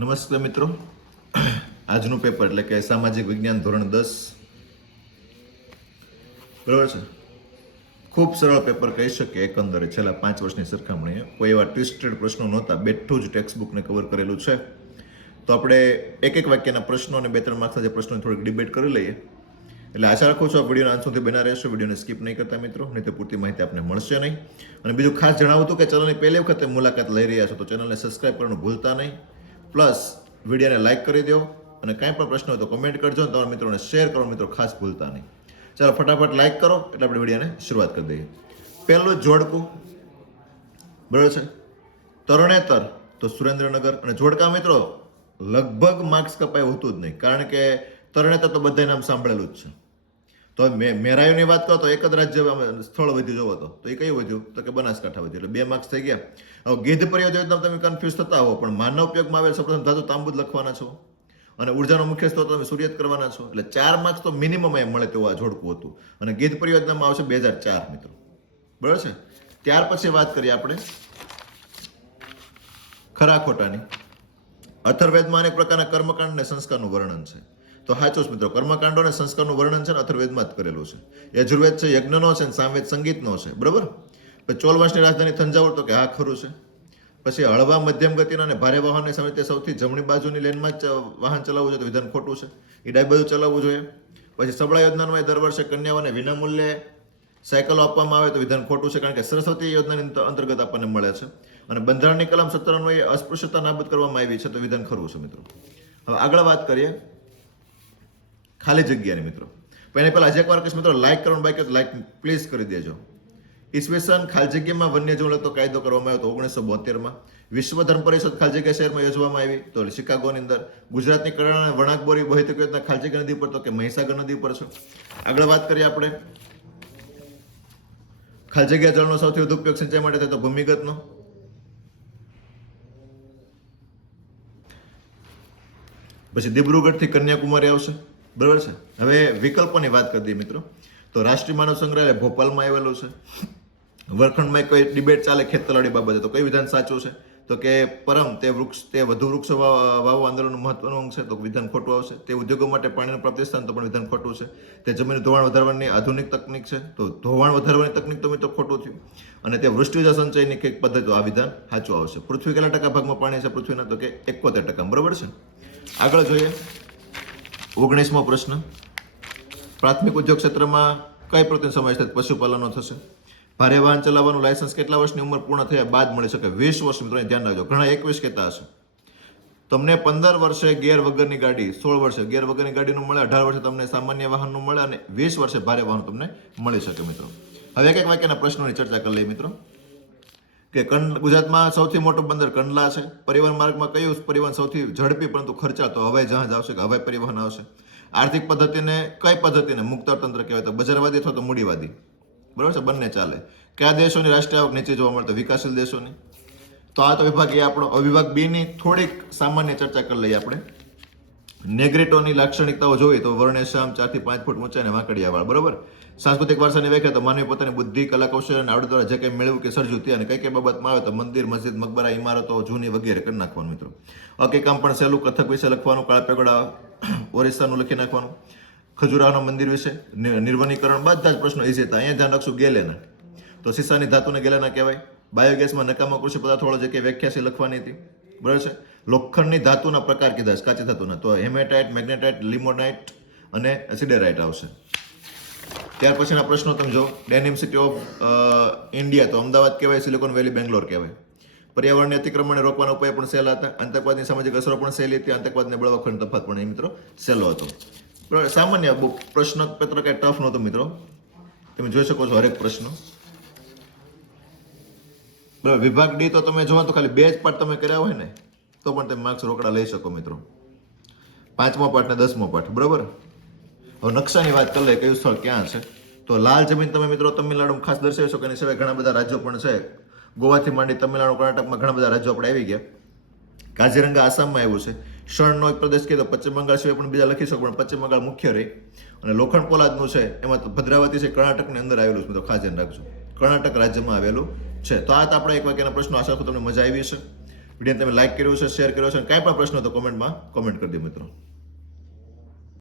નમસ્તે મિત્રો, આજનું પેપર એટલે કે સામાજિક વિજ્ઞાન ધોરણ 10 બરાબર છે. ખૂબ સરળ પેપર કહી શકીએ. એકંદરે છેલ્લા 5 વર્ષની સરખામણીએ કોઈ એવા ટ્વિસ્ટેડ પ્રશ્નો નહોતા. બેઠું જ ટેક્સ્ટ બુકને કવર કરેલું છે. તો આપણે એક એક વાક્યના પ્રશ્નો અને 2-3 માર્ક્સના જે પ્રશ્નો થોડીક ડિબેટ કરી લઈએ. એટલે આશા રાખું છું આ વિડીયોના અંત સુધી બના રહેશો. વિડીયોને સ્કીપ નહીં કરતા મિત્રો, નહીં તો પૂરતી માહિતી આપને મળશે નહીં. અને બીજું ખાસ જણાવું હતું કે ચેનલની પહેલી વખતે મુલાકાત લઈ રહ્યા છો તો ચેનલને સબસ્ક્રાઇબ કરવાનું ભૂલતા નહીં. પ્લસ વિડીયોને લાઇક કરી દો અને કાંઈ પણ પ્રશ્ન હોય તો કમેન્ટ કરજો અને તમારા મિત્રોને શેર કરો. મિત્રો ખાસ ભૂલતા નહીં. ચાલો ફટાફટ લાઇક કરો એટલે આપણે વિડીયોને શરૂઆત કરી દઈએ. પહેલું જોડકું બરાબર છે. તરણેતર તો સુરેન્દ્રનગર. અને જોડકા મિત્રો લગભગ માર્ક્સ કપાય હોતું જ નહીં, કારણ કે તરણેતર તો બધાય નામ સાંભળેલું જ છે. તો મેરાયુની વાત કરો તો એક જ રાજ્ય સ્થળ વધ્યું જોવો તો એ કયું વધ્યું તો કે બનાસકાંઠા વધ્યું, એટલે 2 માર્ક્સ થઈ ગયા. હવે ગીધ પરિયોજ યોજના તમે કન્ફ્યુઝ થતા હો, પણ માનવ ઉપયોગમાં આવેલ સૌપ્રથમ ધાતુ તાંબુ જ લખવાના છો અને ઉર્જાનો મુખ્ય સ્ત્રોત તમે સૂર્ય જ કરવાના છો, એટલે 4 માર્ક્સ તો મિનિમમ અહીં મળે તેવું આ જોડકું હતું. અને ગીધ પરિયોજનામાં આવશે 2004 મિત્રો, બરાબર છે. ત્યાર પછી વાત કરીએ આપણે ખરા ખોટાની. અથર્વવેદમાં અનેક પ્રકારના કર્મકાંડ અને સંસ્કારનું વર્ણન છે. તો સાચું જ મિત્રો, કર્મકાંડો અને સંસ્કારનું વર્ણન છે ને અથર્વવેદમાં જ કરેલું છે. યજુર્વેદ છે યજ્ઞનો છે, સામવેદ સંગીતનો છે, બરાબર. પછી ચોલ વંશની રાજધાની થંજાવુર તો કે હા ખરું છે. પછી હળવા મધ્યમ ગતિના અને ભારે વાહનને સામે તે સૌથી જમણી બાજુની લેનમાં જ વાહન ચલાવવું જોઈએ તો વિધાન ખોટું છે. એ ડાબી બાજુ ચલાવવું જોઈએ. પછી સબળા યોજનામાં દર વર્ષે કન્યાઓને વિનામૂલ્યે સાયકલો આપવામાં આવે તો વિધાન ખોટું છે, કારણ કે સરસ્વતી યોજનાની અંતર્ગત આપણને મળે છે. અને બંધારણની કલમ 17 અસ્પૃશ્યતા નાબૂદ કરવામાં આવી છે તો વિધાન ખરું છે મિત્રો. હવે આગળ વાત કરીએ ખાલી જગ્યાની મિત્રો. પણ એની પહેલા એક વાર કહીશ મિત્રો, લાઇક કરવાનું બાકી તો લાઇક પ્લીઝ કરી દેજો. ઈસવીસન ખાલી જગ્યામાં વન્યજીવ લગતો કાયદો કરવામાં આવ્યો તો 1972માં. વિશ્વ ધર્મ પરિષદ ખાલી જગ્યા શહેરમાં યોજવામાં આવી તો શિકાગોની અંદર. ગુજરાતની કરણ અને વણાકબોરી બહિતક યોજના ખાલી જગ્યા નદી પર તો કે મહીસાગર નદી પર છે. આગળ વાત કરીએ આપણે ખાલી જગ્યા જળનો સૌથી વધુ ઉપયોગ સિંચાઈ માટે થાય તો ભૂમિગતનો. પછી દિબ્રુગઢથી કન્યાકુમારી આવશે, બરાબર છે. હવે વિકલ્પોની વાત કરી દઈએ મિત્રો, તો રાષ્ટ્રીય માનવ સંગ્રહાલય ભોપાલમાં આવેલું છે. વર્ગખંડમાં કોઈ ડિબેટ ચાલે ખેતતલાડી બાબતે તો કઈ વિધાન સાચું છે તો કે પરમ તે વધુ વૃક્ષો વાવવા આંદોલનનું મહત્વનું અંગ છે તો વિધાન ખોટું આવશે. તે ઉદ્યોગો માટે પાણીનું પ્રાપ્તિ સ્થાન તો પણ વિધાન ખોટું છે. તે જમીન ધોવાણ વધારવાની આધુનિક તકનીક છે તો ધોવાણ વધારવાની તકનીક તો મિત્રો ખોટું થયું. અને તે વૃષ્ટિ સંચયની કંઈક પદ્ધતિ આ વિધાન સાચું આવશે. પૃથ્વી કેટલા ટકા ભાગમાં પાણી છે પૃથ્વીના તો કે 71%, બરાબર છે. આગળ જોઈએ 19મો પ્રશ્ન. પ્રાથમિક ઉદ્યોગ ક્ષેત્રમાં કઈ પ્રવૃત્તિનો સમાવેશ થાય? પશુપાલનનો થશે. ભારે વાહન ચલાવવાનું લાયસન્સ કેટલા વર્ષની ઉંમર પૂર્ણ થયા બાદ મળી શકે? 20 વર્ષ મિત્રો, ધ્યાન રાખજો. ઘણા 21 કહેતા હશે. તમને 15 વર્ષે ગેર વગરની ગાડી, 16 વર્ષે ગેર વગરની ગાડીનું મળે, 18 વર્ષે તમને સામાન્ય વાહનનું મળે અને 20 વર્ષે ભારે વાહન તમને મળી શકે મિત્રો. હવે એક એક વાક્યના પ્રશ્નોની ચર્ચા કરી લઈએ મિત્રો. કે ગુજરાતમાં સૌથી મોટું બંદર કંડલા છે. પરિવહન માર્ગમાં કયું પરિવહન સૌથી ઝડપી પરંતુ ખર્ચાળ? તો હવાઈ જહાજ આવશે કે હવાઈ પરિવહન આવશે. આર્થિક પદ્ધતિને કઈ પદ્ધતિને મુક્ત અર્થતંત્ર કહેવાય? તો બજારવાદી અથવા તો મૂડીવાદી, બરાબર છે. બંને ચાલે. કયા દેશોની રાષ્ટ્રીય આવક નીચે જોવા મળે? તો વિકાસશીલ દેશોની. તો આ તો વિભાગ એ આપણો. વિભાગ બી ની થોડીક સામાન્ય ચર્ચા કરી લઈએ આપણે. નેગ્રેટોની લાક્ષણિકતાઓ જોઈએ તો વર્ણેશ્યામ, 4 થી 5 ફૂટ ઊંચાઈ અને વાંકડિયાવાળા, બરાબર. સાંસ્કૃતિક વારસાની વ્યાખ્યા તો માનવી પોતાની બુદ્ધિ, કલા કૌશલ્ય અને આવડત દ્વારા જે કંઈ મેળવ્યું કે સર્જ્યું તે, અને કઈ કઈ બાબતમાં આવે તો મંદિર, મસ્જિદ, મકબરા, ઇમારતો જૂની વગેરે કરી નાખવાનું મિત્રો. કામ પણ સહેલું. કથક વિશે લખવાનું, કાળા પેગોડા ઓરિસ્સાનું લખી નાખવાનું. ખજુરાહોના મંદિર વિશે, નિર્વનીકરણ, બધા જ પ્રશ્નો ઇઝી હતા. અહીંયા ધ્યાન રાખશું ગેલેના. તો સીસાની ધાતુને ગેલેના કહેવાય. બાયોગેસમાં નકામા કૃષિ પદાર્થવાળો જે કે વ્યાખ્યા છે લખવાની હતી, બરાબર છે. લોખંડની ધાતુના પ્રકાર કીધા છે કાચી ધાતુના, તો હેમેટાઇટ, મેગ્નેટાઇટ, લિમોનાઇટ અને સિડેરાઇટ આવશે. ત્યાર પછીના પ્રશ્નો તમે જો. ડેનિમ સિટી ઓફ ઇન્ડિયા તો અમદાવાદ કહેવાય, સિલિકોન વેલી બેંગ્લોર કહેવાય. પર્યાવરણની અતિક્રમણને રોકવાના ઉપાય પણ સહેલા હતા. આતંકવાદની સામાજિક અસરો પણ સહેલી હતી. આતંકવાદને બળવાખોરનો તફાવત પણ એ મિત્રો સહેલો હતો. સામાન્ય પ્રશ્ન પત્ર કઈ ટફ નહોતું મિત્રો, તમે જોઈ શકો છો હરેક પ્રશ્ન. બરાબર. વિભાગ ડી તો તમે જોવા તો ખાલી 2 જ પાઠ તમે કર્યા હોય ને તો પણ તમે માર્ક્સ રોકડા લઈ શકો મિત્રો. 5મો પાઠ ને 10મો પાઠ, બરાબર. હવે નકશાની વાત કરી લઈએ, કયું સ્થળ ક્યાં છે. તો લાલ જમીન તમે મિત્રો તમિલનાડુમાં ખાસ દર્શાવી શકો. એની સિવાય ઘણા બધા રાજ્યો પણ છે. ગોવાથી માંડી તમિલનાડુ, કર્ણાટકમાં ઘણા બધા રાજ્યો આપણે આવી ગયા. કાઝીરંગા આસામમાં આવ્યું છે. શણનો એક પ્રદેશ કીધો. પશ્ચિમ બંગાળ સિવાય પણ બીજા લખી શકો, પણ પશ્ચિમ બંગાળ મુખ્ય રહી. અને લોખંડ પોલાદનું છે એમાં ભદ્રાવતી છે, કર્ણાટકની અંદર આવેલું છે મિત્રો, ખાસ ધ્યાન રાખજો. કર્ણાટક રાજ્યમાં આવેલું છે. તો આ આપણે એક વાક્યના પ્રશ્નો. આશા રાખું તમને મજા આવી છે. વિડીયો તમે લાઈક કર્યો છે, શેર કર્યો છે અને કાંઈ પણ પ્રશ્ન તો કોમેન્ટમાં કોમેન્ટ કરી દો મિત્રો.